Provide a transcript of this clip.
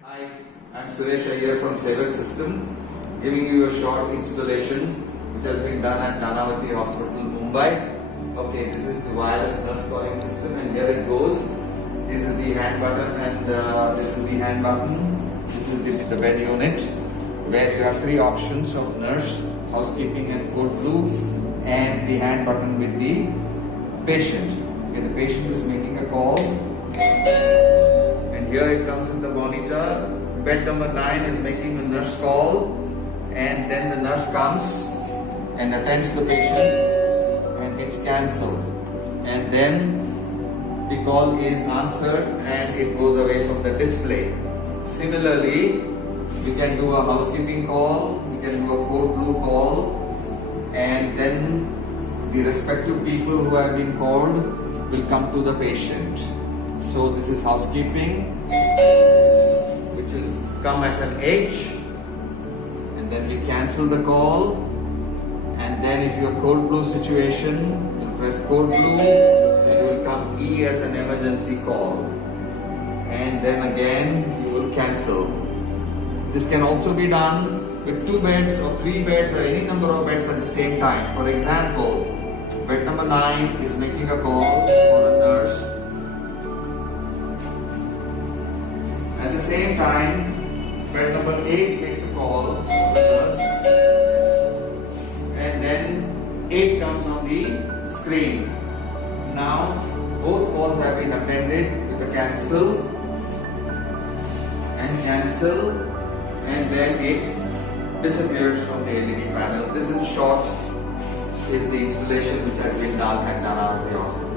Hi, I'm Suresh here from SEWAK Systems, giving you a short installation which has been done at Nanavati Hospital, Mumbai. Okay, this is the wireless nurse calling system, and here it goes. This is the hand button, and this is the hand button. This is the bed unit, where you have three options of nurse, housekeeping, and code blue, and the hand button with the patient. Okay, the patient is making a call. Here it comes in the monitor. Bed number 9 is making a nurse call, and then the nurse comes and attends the patient and it's cancelled, and then the call is answered and it goes away from the display. Similarly, you can do a housekeeping call, you can do a code blue call, and then the respective people who have been called will come to the patient. So this is housekeeping, which will come as an H, and then we cancel the call, and then if your code blue situation, you'll press code blue, and it will come E as an emergency call, and then again you will cancel. This can also be done with 2 beds or 3 beds or any number of beds at the same time. For example, bed number 9 is making a call for a nurse. At the same time, bed number 8 makes a call to us, and then 8 comes on the screen. Now, both calls have been attended with a cancel, and then it disappears from the LED panel. This in short is the installation which has been done at Nanavati Hospital.